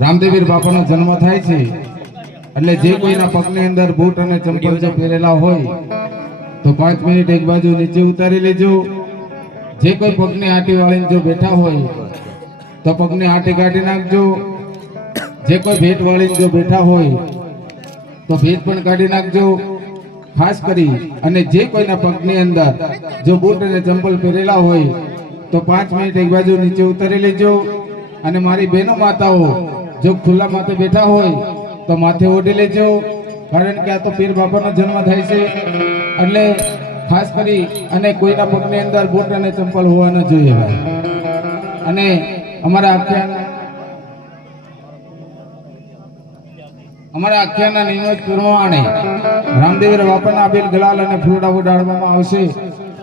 રામદેવીર બાપાનો જન્મ થાય છે. એટલે જે કોઈના પગની અંદર બૂટ અને ચંપલ જો પહેરેલા હોય, તો પાંચ મિનિટ એક બાજુ નીચે ઉતારી લેજો. જે કોઈ પગની આટી વાળીને જો બેઠા હોય, તો પગની આંટી કાઢી નાખજો. જે કોઈ ભેટ વાળીને જો બેઠા હોય, તો ભેટ પણ કાઢી નાખજો. ખાસ કરી અને જે કોઈના પગની અંદર જો બૂટ અને ચંપલ પહેરેલા હોય, તો પાંચ મિનિટ એક બાજુ નીચે ઉતારી લેજો. અને મારી બહેનો માતાઓ જો ખુલ્લા માથે બેઠા હોય તો માથે ઓઢી લેજો, કારણ કે આ તો પીર બાપાનો જન્મ થાય છે. એટલે ખાસ કરી અને કોઈના પગની અંદર બૂટ અને ચંપલ હોવા ન જોઈએ અને અમારા આખ્યાન અમારા આખ્યાનના નિયમ પ્રમાણે રામદેવીર બાપાના આપેલ ગલાલ અને ફૂલડા ઉડાડવામાં આવશે.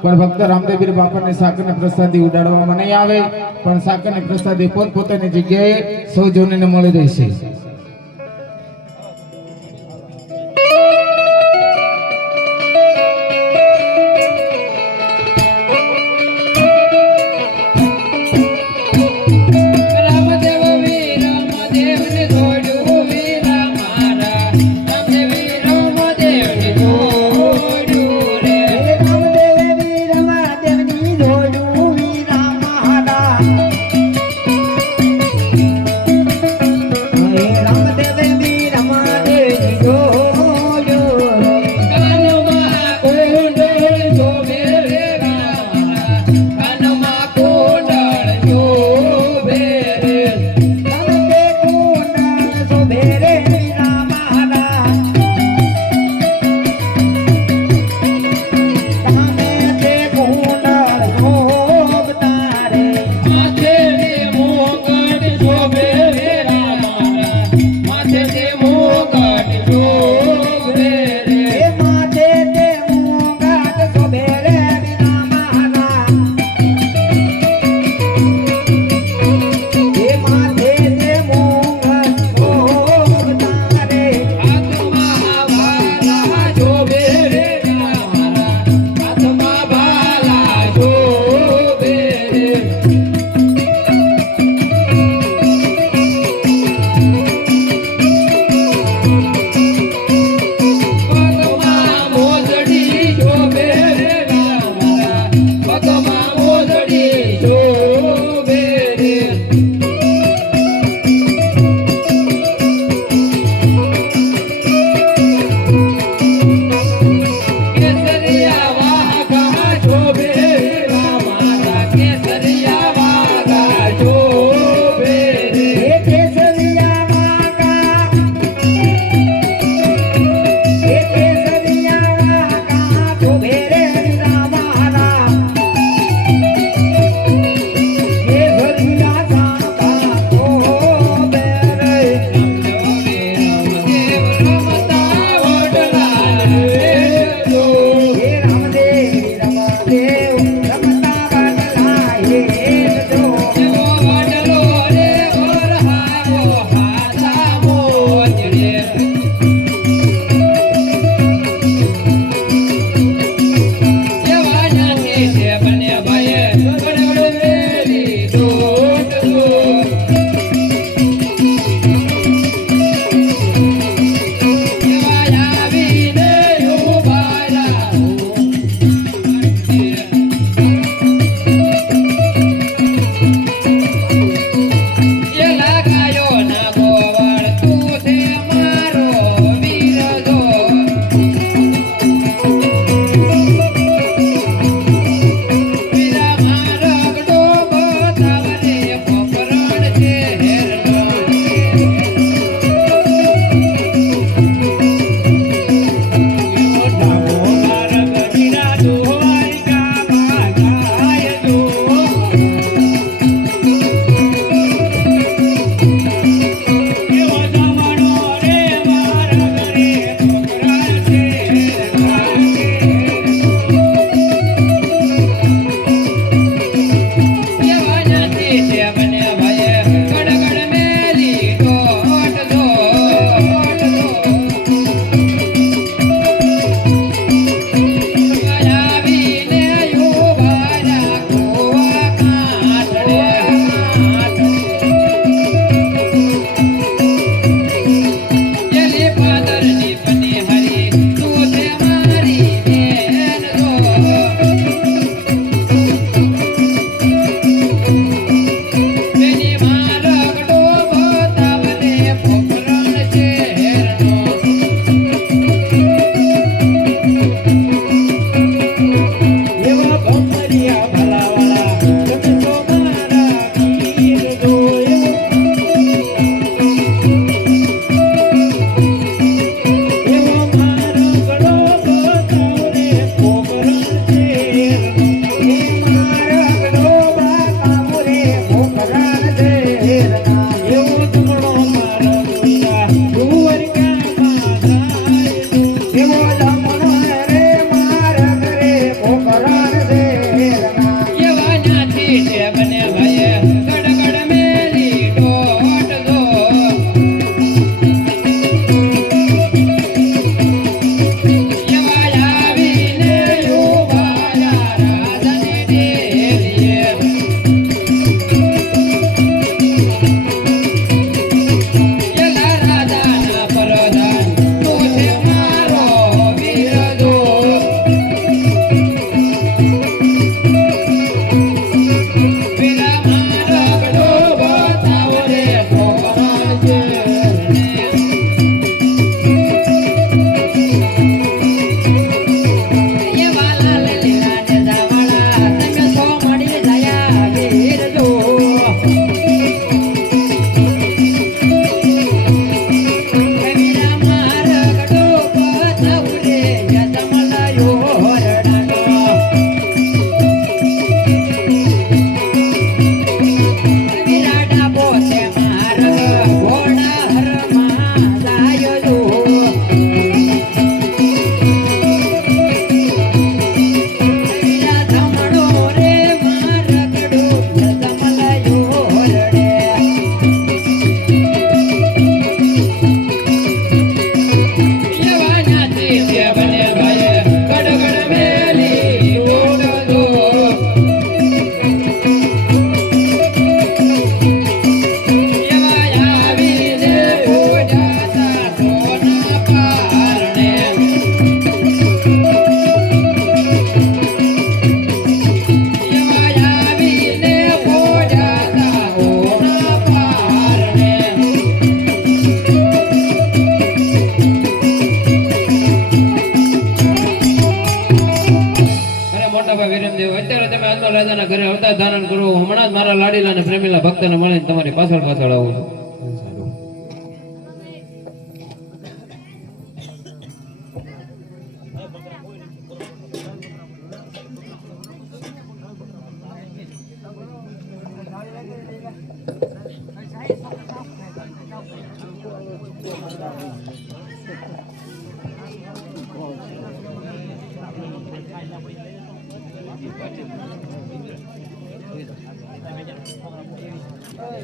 પણ ભક્ત રામદેવીર બાપાને સાકરને પ્રસાદી ઉડાડવામાં નહીં આવે, પણ સાકરને પ્રસાદી પોતપોતાની જગ્યાએ સૌ જોને મળી રહેશે.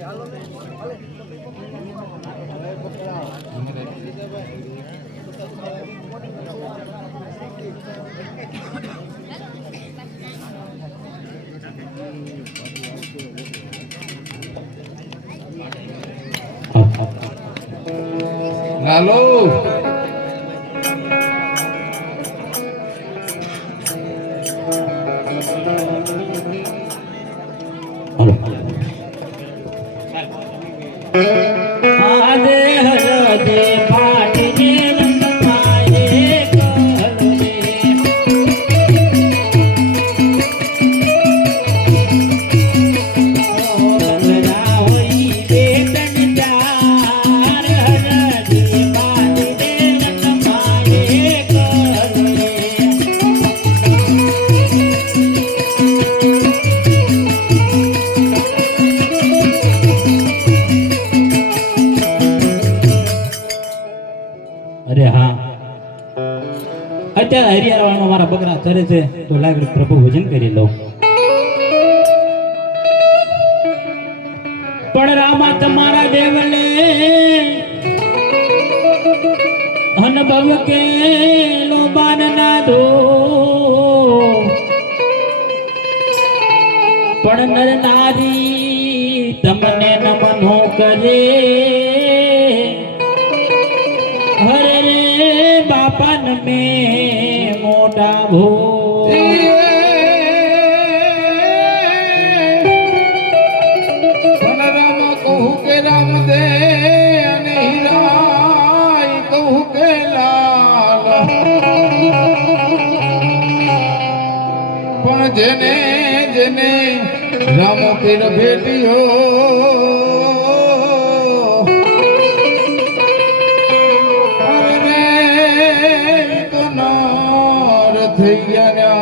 લાલો લાગ પ્રભુ ભજન કરી લો. પણ રામા તમારા દેવને અનુભવ કે લોબાન ના દો. પણ નર નારી તમને નમનો કરે. હરે રે બાપન મે રામ પીર ભેટ્યો અરે રે તો નાર થઈ ગયા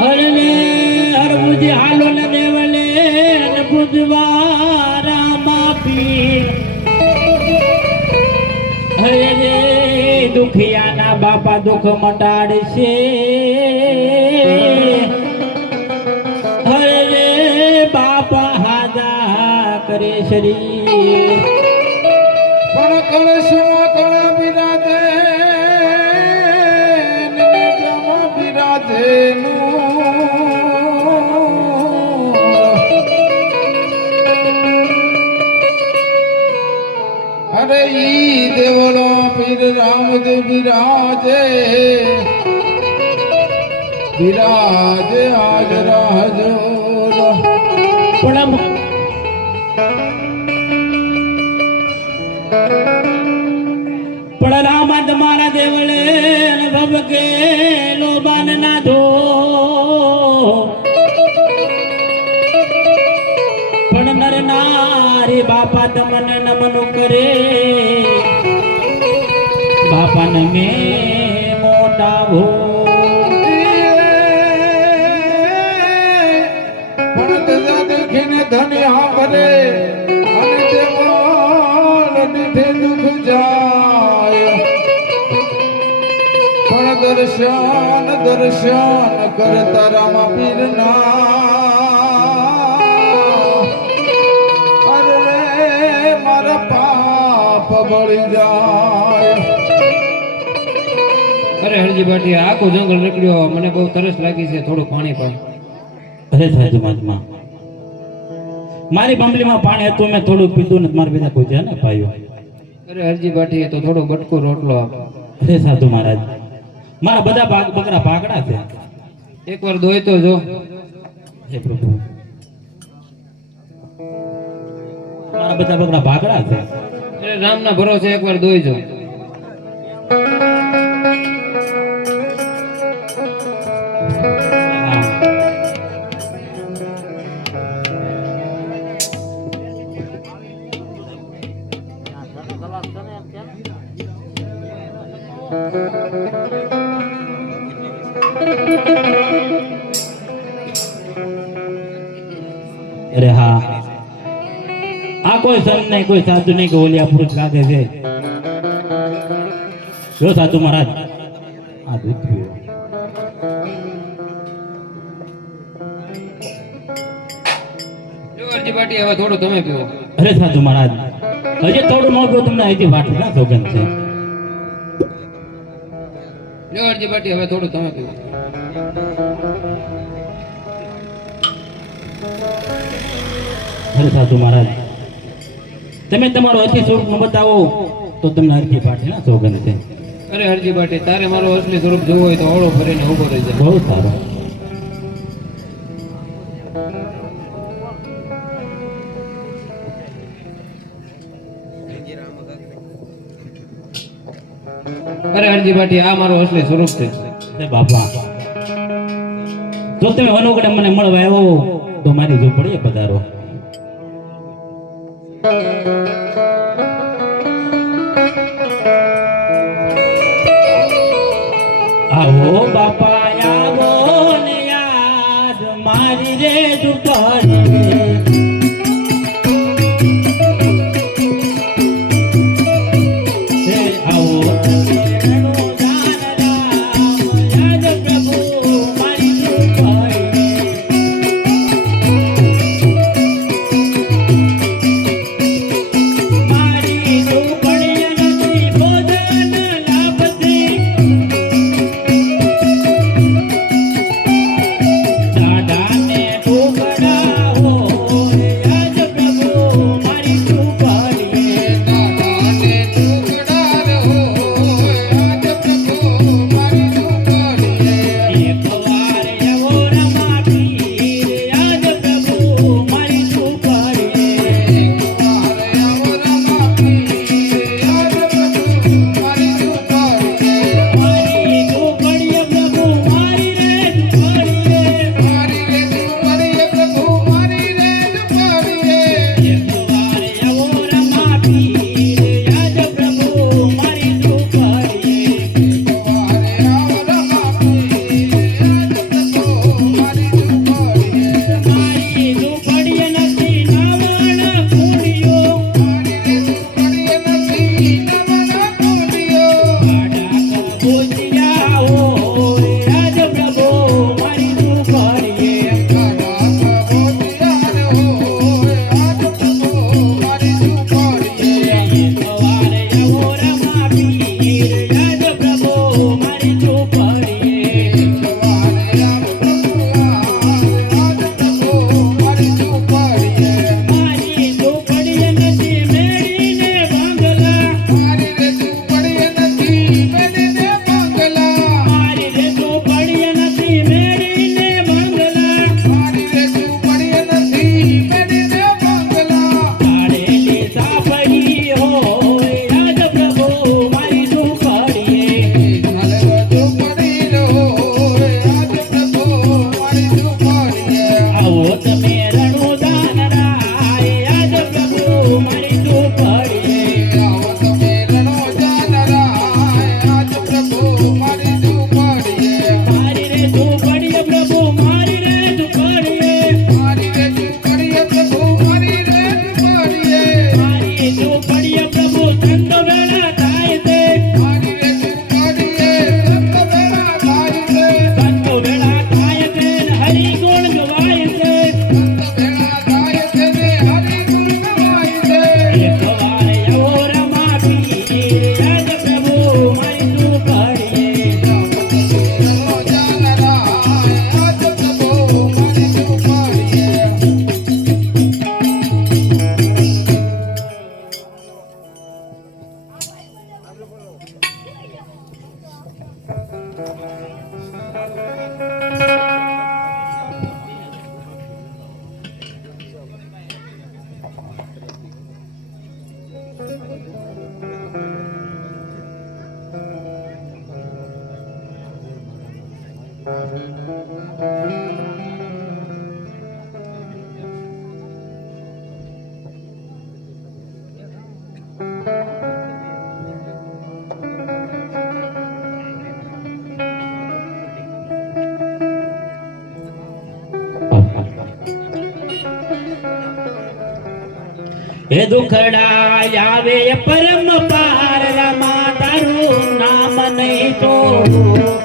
હરે રે હર મુજે હાલો ને દેવલે ને બુધવારા માપી હરે દુખિયાના બાપા દુઃખ મટાડશે શરીર પણ કળશમાં કળ બિરાજે બિરાજે. અરે ઈ દેવળો પીર રામદેવ બિરાજે બિરાજે આજ રાજો નારી બાપા તમને નમન કરે. બાપા ને મે મોટા ભો. પણ દજા દેખીને ધન હાંભરે અને દર્શન દર્શન કરતા રામ પીરના. અરે મારા પાપ બળી જાય. અરે હરજી ભાટી આખો જંગલ નીકળ્યો મને બહુ તરસ લાગી છે થોડું પાણી પણ અરે સાધુ મહાત્મા મારી બંગલીમાં પાણી હતું મેં થોડું પીધું ને મારા બીજા કોઈ છે ને ભાઈઓ અરે હરજી ભાટી તો થોડો બટકો રોટલો. આપ. અરે સાધુ મહારાજ મારા બધા ભાગ બકરા ભાગડા છે. એકવાર દોય તો જો. હે પ્રભુ. મારા બધા બકરા ભાગડા છે. રામના ભરોસે એકવાર દોઈ જો. કોઈ સંત નહીં કોઈ સાધુ નહીં કે ઓલિયા પુરુષ લાગે છે જો સાધુ મહારાજ આ દૂધ પીવો જો અરજી પાટી હવે થોડું તમે પીવો અરે સાધુ મહારાજ હજી થોડું ન પીવો તમને અહીંથી વાટ ના સોગંદ છે જો અરજી પાટી હવે થોડું તમે પીવો અરે સાધુ મહારાજ તમે તમારો અતિ સ્વરૂપ બતાવો તો તમને હરજી પાઠે ના સોગંદ છે. અરે હરજી પાટી તારે મારો અસલી સ્વરૂપ જોવું હોય તો ઓળો ફરીને ઊભો રહી જાય બહુ સારું. અરે હરજી પાટી આ મારો અસલી સ્વરૂપ છે. બાપા. જો તમે અનુગડે મને મળવા આવ્યો તો મારી ઝૂંપડીએ પધારો. આવો બાપા આવો ને યાદ. મારી રે ઝૂંપડી દુખડા આવે પરમ પાર રમા તારું નામ નહીં છોડું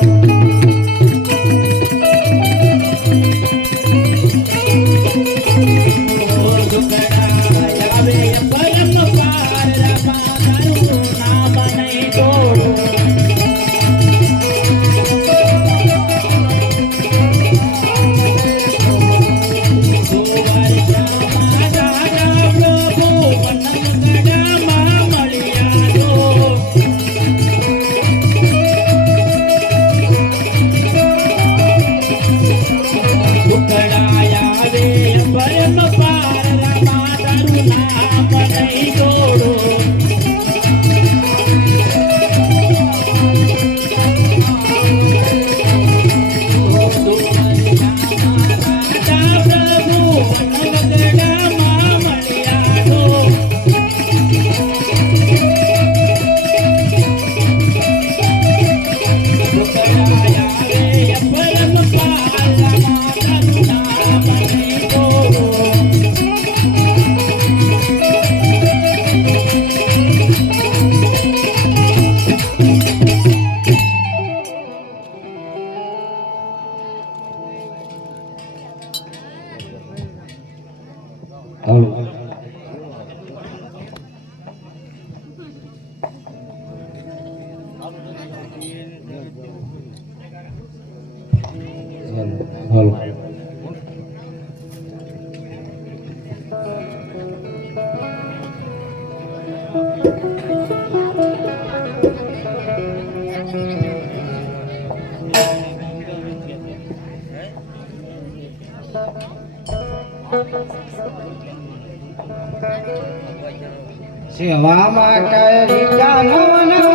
સેવામાં કરી જાનવનમાં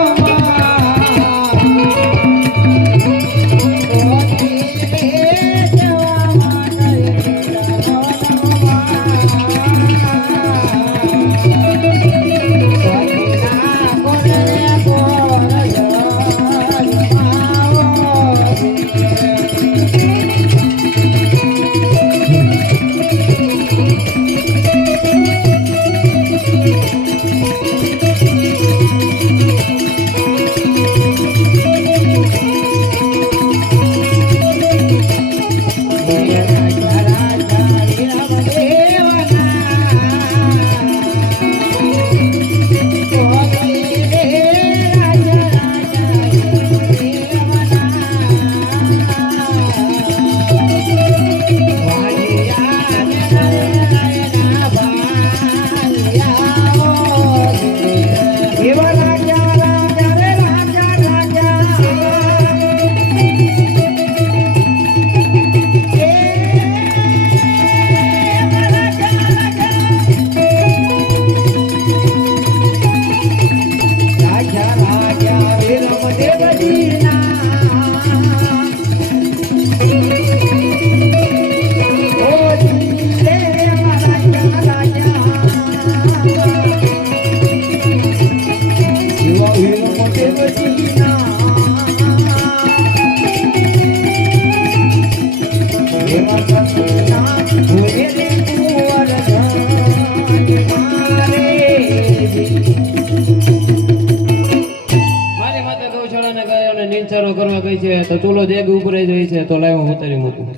Marina. ચૂલો દેગ ઉભરાઈ જાય છે, તો લાવ્યો હું ઉતારી મૂકું.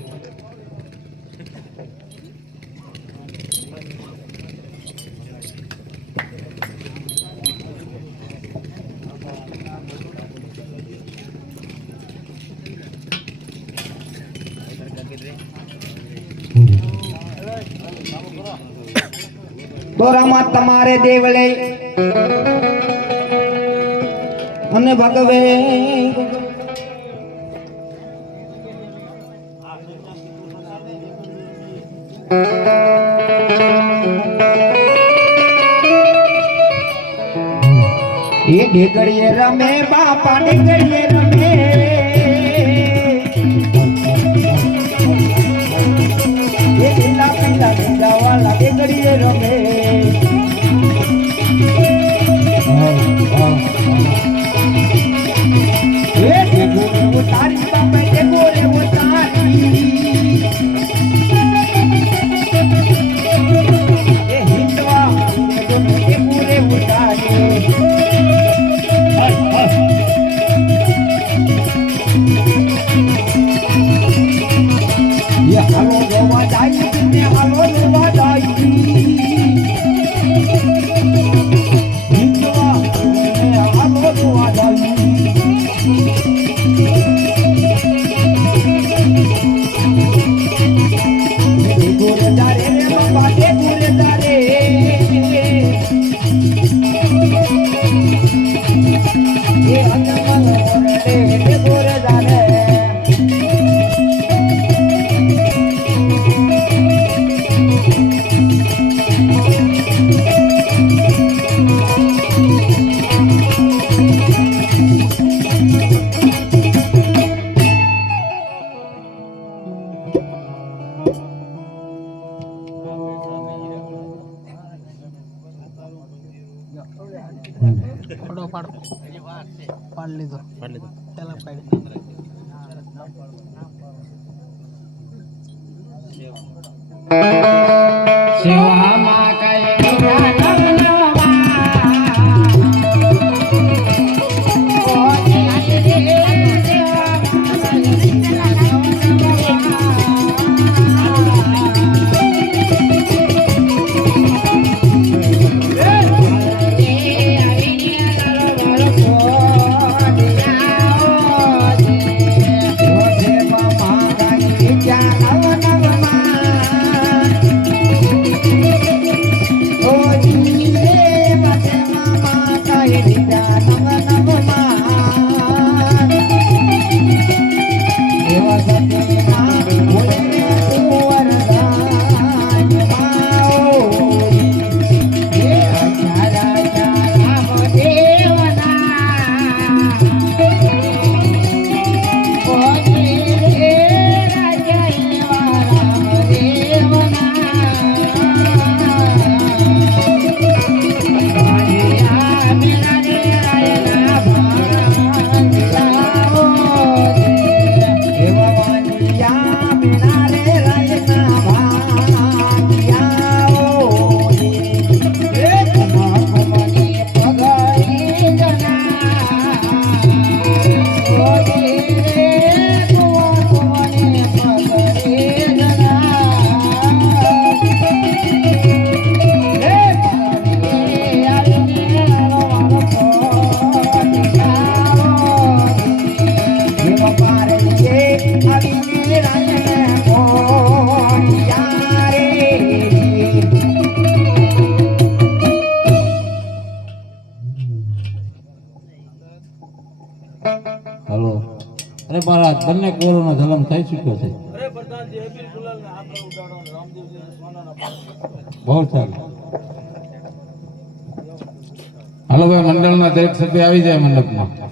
દોરામાં તમારે દેવલે અને ભગવે એ ઢેકડીએ રમે બાપા ઢેકડીએ રમે. એ લીલા પીલા પીલા વાળા રમે. તારી બાપે day. పాడలేదు పాడలేదు ఎలా పాడి శివ કોરોના થઈ ચૂક્યો છે. બહુ સારું. હાલો ભાઈ મંડળના દરેક સભ્ય આવી જાય મંડપમાં.